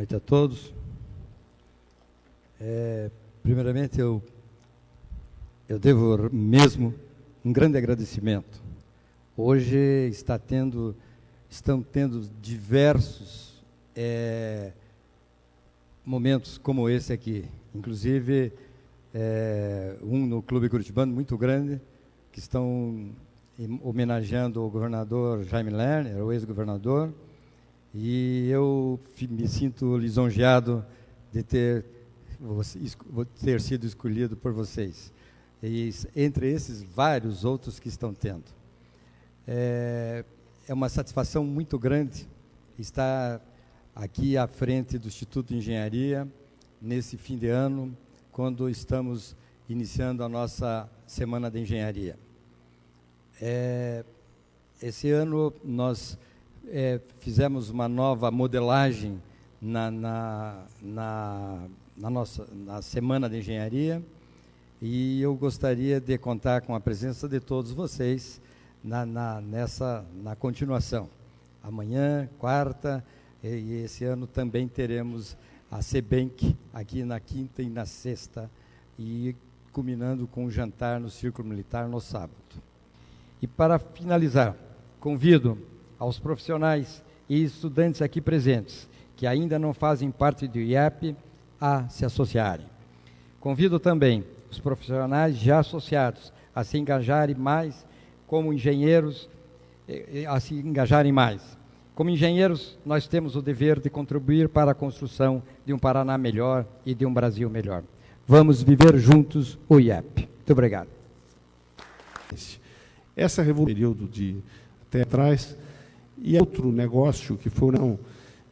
noite a todos. Primeiramente, eu devo mesmo um grande agradecimento. Hoje estão tendo diversos momentos como esse aqui, inclusive um no Clube Curitibano muito grande, que estão homenageando o governador Jaime Lerner, o ex-governador, e eu me sinto lisonjeado de ter sido escolhido por vocês, e entre esses vários outros que estão tendo. É uma satisfação muito grande estar aqui à frente do Instituto de Engenharia, nesse fim de ano, quando estamos iniciando a nossa Semana de Engenharia. Esse ano nós fizemos uma nova modelagem na Semana de Engenharia, e eu gostaria de contar com a presença de todos vocês na continuação. Amanhã, quarta, e esse ano também teremos a CEBENC aqui na quinta e na sexta, e culminando com um jantar no Círculo Militar no sábado. E para finalizar, convido aos profissionais e estudantes aqui presentes, que ainda não fazem parte do IEP, a se associarem. Convido também os profissionais já associados a se engajarem mais como engenheiros, Como engenheiros, nós temos o dever de contribuir para a construção de um Paraná melhor e de um Brasil melhor. Vamos viver juntos o IEP. Muito obrigado. Essa revolução, período de até atrás, e outro negócio que foram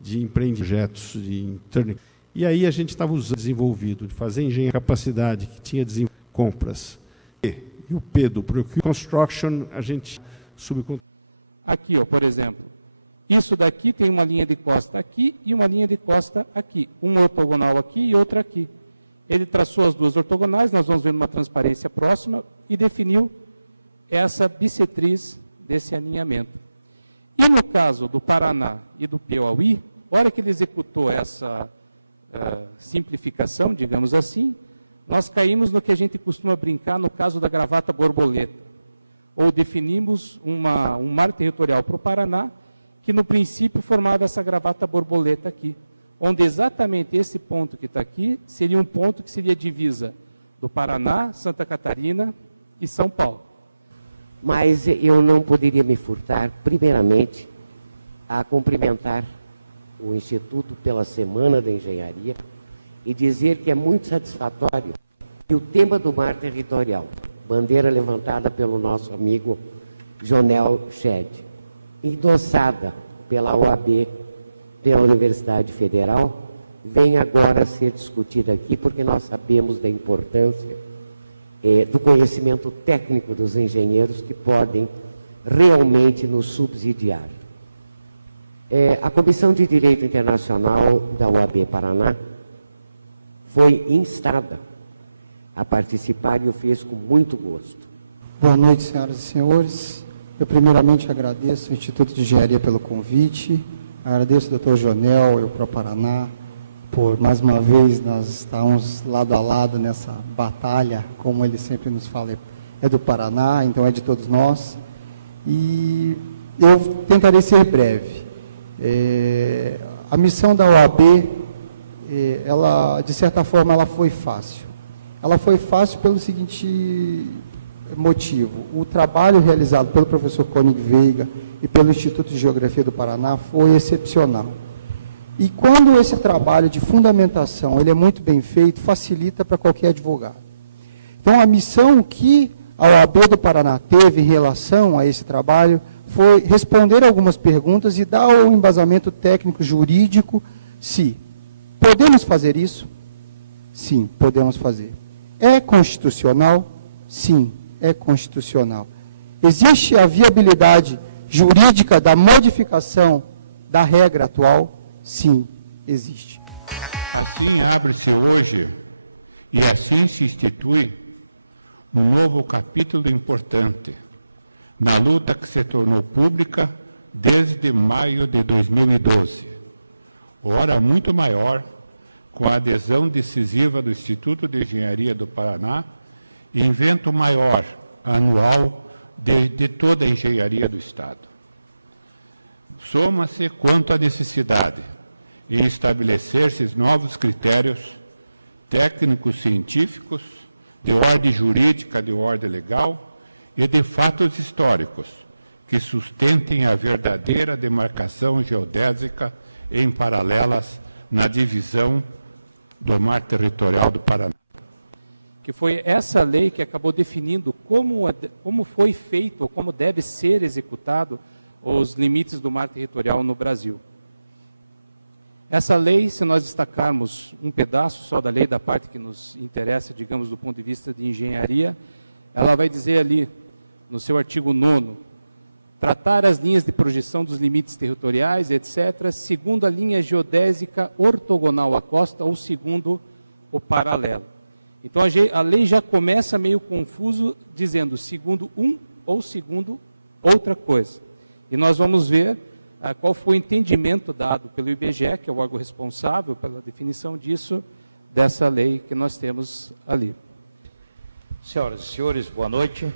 de projetos de internet. E aí a gente estava desenvolvido de fazer engenharia capacidade, que tinha compras. E o P do Construction, a gente subcontratou. Aqui, ó, por exemplo, isso daqui tem uma linha de costa aqui e uma linha de costa aqui. Uma ortogonal aqui e outra aqui. Ele traçou as duas ortogonais, nós vamos ver numa transparência próxima, e definiu essa bissetriz desse alinhamento. E no caso do Paraná e do Piauí, a hora que ele executou essa simplificação, digamos assim, nós caímos no que a gente costuma brincar no caso da gravata borboleta. Ou definimos um mar territorial para o Paraná, que no princípio formava essa gravata borboleta aqui, onde exatamente esse ponto que está aqui seria um ponto que seria divisa do Paraná, Santa Catarina e São Paulo. Mas eu não poderia me furtar, primeiramente, a cumprimentar o Instituto pela Semana da Engenharia e dizer que é muito satisfatório que o tema do mar territorial, bandeira levantada pelo nosso amigo Jonel Shed, endossada pela OAB, pela Universidade Federal, vem agora a ser discutida aqui, porque nós sabemos da importância do conhecimento técnico dos engenheiros que podem realmente nos subsidiar. A Comissão de Direito Internacional da OAB Paraná foi instada a participar e o fez com muito gosto. Boa noite, senhoras e senhores. Eu primeiramente agradeço ao Instituto de Engenharia pelo convite, agradeço ao Dr. Jonel e o ProParaná por, mais uma vez, nós estamos lado a lado nessa batalha, como ele sempre nos fala, é do Paraná, então é de todos nós. E eu tentarei ser breve. A missão da OAB, ela, de certa forma, ela foi fácil. Ela foi fácil pelo seguinte motivo: o trabalho realizado pelo professor Koenig Veiga e pelo Instituto de Geografia do Paraná foi excepcional. E quando esse trabalho de fundamentação ele é muito bem feito, facilita para qualquer advogado. Então, a missão que a OAB do Paraná teve em relação a esse trabalho foi responder algumas perguntas e dar o embasamento técnico jurídico se podemos fazer isso? Sim, podemos fazer. É constitucional? Sim, é constitucional. Existe a viabilidade jurídica da modificação da regra atual? Sim, existe. Assim abre-se hoje e assim se institui um novo capítulo importante na luta que se tornou pública desde maio de 2012. ora muito maior, com a adesão decisiva do Instituto de Engenharia do Paraná, evento maior anual de toda a engenharia do Estado. Soma-se quanto à necessidade em estabelecer-se novos critérios técnicos científicos, de ordem jurídica, de ordem legal e de fatos históricos que sustentem a verdadeira demarcação geodésica em paralelas na divisão do mar territorial do Paraná. Que foi essa lei que acabou definindo como foi feito, ou como deve ser executado os limites do mar territorial no Brasil. Essa lei, se nós destacarmos um pedaço só da lei, da parte que nos interessa, digamos, do ponto de vista de engenharia, ela vai dizer ali, no seu artigo 9º, tratar as linhas de projeção dos limites territoriais, etc., segundo a linha geodésica ortogonal à costa ou segundo o paralelo. Então a lei já começa meio confuso, dizendo segundo um ou segundo outra coisa. E nós vamos ver qual foi o entendimento dado pelo IBGE, que é o órgão responsável pela definição disso, dessa lei que nós temos ali. Senhoras e senhores, boa noite.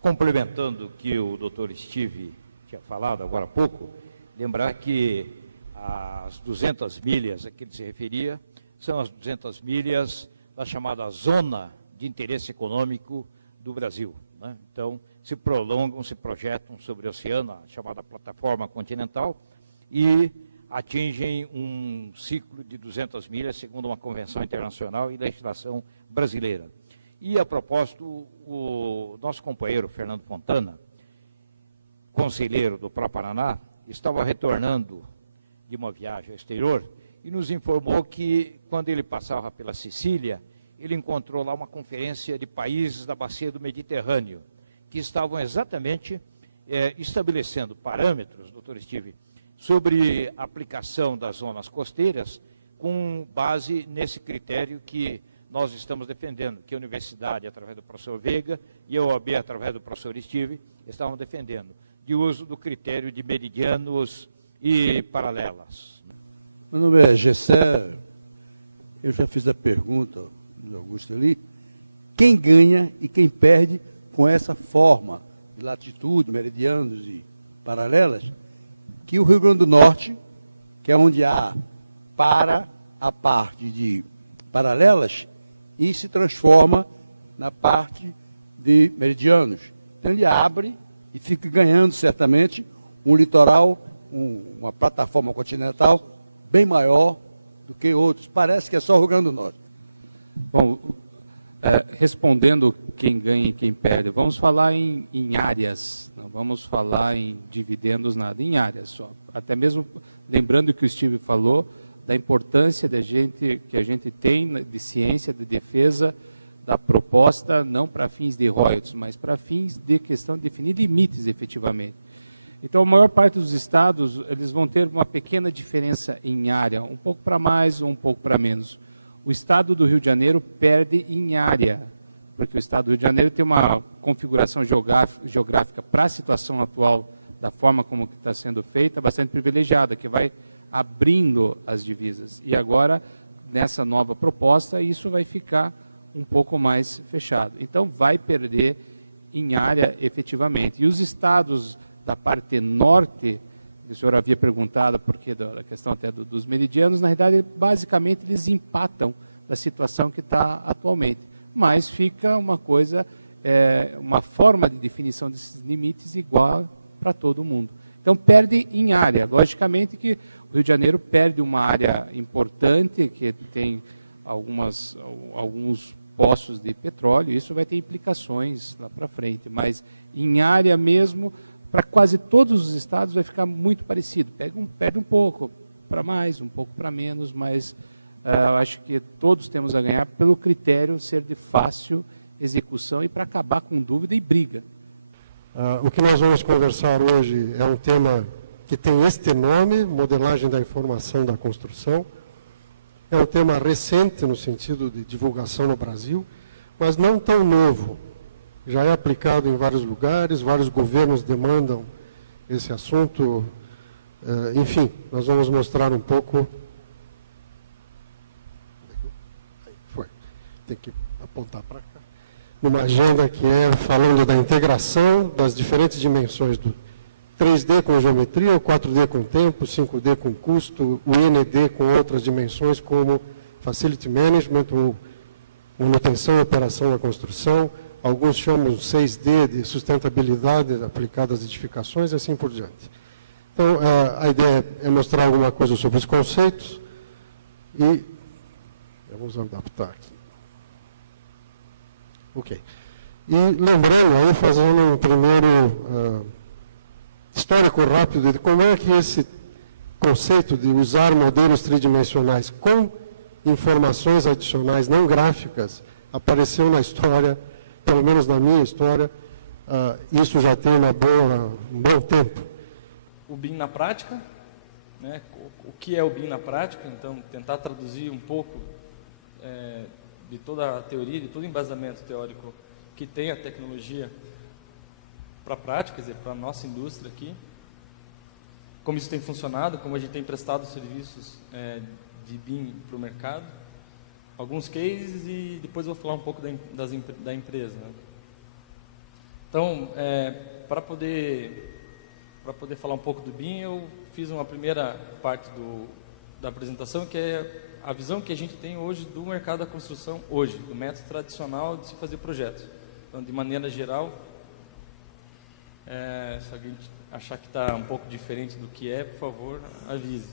Complementando o que o doutor Steve tinha falado agora há pouco, lembrar que as 200 milhas a que ele se referia são as 200 milhas da chamada Zona de Interesse Econômico do Brasil, né? Então, se prolongam, se projetam sobre o oceano, a chamada plataforma continental, e atingem um ciclo de 200 milhas, segundo uma convenção internacional e legislação brasileira. E, a propósito, o nosso companheiro Fernando Fontana, conselheiro do Pró-Paraná, estava retornando de uma viagem ao exterior e nos informou que, quando ele passava pela Sicília, ele encontrou lá uma conferência de países da bacia do Mediterrâneo, que estavam exatamente estabelecendo parâmetros, doutor Steve, sobre a aplicação das zonas costeiras, com base nesse critério que nós estamos defendendo, que a Universidade, através do professor Veiga, e a OAB, através do professor Steve, estavam defendendo, de uso do critério de meridianos e paralelas. Meu nome é Gessé, eu já fiz a pergunta do Augusto ali, quem ganha e quem perde com essa forma de latitude, meridianos e paralelas, que o Rio Grande do Norte, que é onde há para a parte de paralelas, e se transforma na parte de meridianos. Então ele abre e fica ganhando certamente um litoral, uma plataforma continental bem maior do que outros. Parece que é só o Rio Grande do Norte. Bom, respondendo quem ganha e quem perde, vamos falar em áreas, não vamos falar em dividendos, nada, em áreas só. Até mesmo lembrando que o Steve falou, da importância que a gente tem de ciência, de defesa da proposta, não para fins de royalties, mas para fins de questão de definir limites efetivamente. Então, a maior parte dos estados, eles vão ter uma pequena diferença em área, um pouco para mais ou um pouco para menos. O estado do Rio de Janeiro perde em área, porque o estado do Rio de Janeiro tem uma configuração geográfica para a situação atual, da forma como está sendo feita, bastante privilegiada, que vai abrindo as divisas. E agora, nessa nova proposta, isso vai ficar um pouco mais fechado. Então, vai perder em área efetivamente. E os estados da parte norte, que o senhor havia perguntado, porque da questão até dos meridianos, na realidade, basicamente, eles empatam da situação que está atualmente. Mas fica uma coisa, uma forma de definição desses limites igual para todo mundo. Então, perde em área. Logicamente que o Rio de Janeiro perde uma área importante, que tem alguns poços de petróleo, isso vai ter implicações lá para frente. Mas em área mesmo, para quase todos os estados vai ficar muito parecido. Perde um pouco para mais, um pouco para menos, mas acho que todos temos a ganhar pelo critério ser de fácil execução e para acabar com dúvida e briga. O que nós vamos conversar hoje é um tema que tem este nome, modelagem da informação da construção. É um tema recente no sentido de divulgação no Brasil, mas não tão novo. Já é aplicado em vários lugares, vários governos demandam esse assunto. Enfim, nós vamos mostrar um pouco tem que apontar para cá, numa agenda que é falando da integração das diferentes dimensões do 3D com geometria, o 4D com tempo, o 5D com custo, o ND com outras dimensões como Facility Management ou manutenção e operação da construção. Alguns chamam 6D de sustentabilidade aplicada às edificações e assim por diante. Então, a ideia é mostrar alguma coisa sobre os conceitos e vamos adaptar aqui. Ok. E lembrando aí, fazendo um primeiro histórico rápido de como é que esse conceito de usar modelos tridimensionais com informações adicionais não gráficas apareceu na história, pelo menos na minha história, isso já tem um bom tempo. O BIM na prática, né? O que é o BIM na prática, então tentar traduzir um pouco de toda a teoria, de todo o embasamento teórico que tem a tecnologia para a prática, quer dizer, para a nossa indústria aqui, como isso tem funcionado, como a gente tem prestado serviços de BIM para o mercado, alguns cases e depois eu vou falar um pouco da empresa. Né? Então, para poder falar um pouco do BIM, eu fiz uma primeira parte da apresentação, que é a visão que a gente tem hoje do mercado da construção, hoje, do método tradicional de se fazer projetos. Então, de maneira geral, se alguém achar que está um pouco diferente do que é, por favor, avise.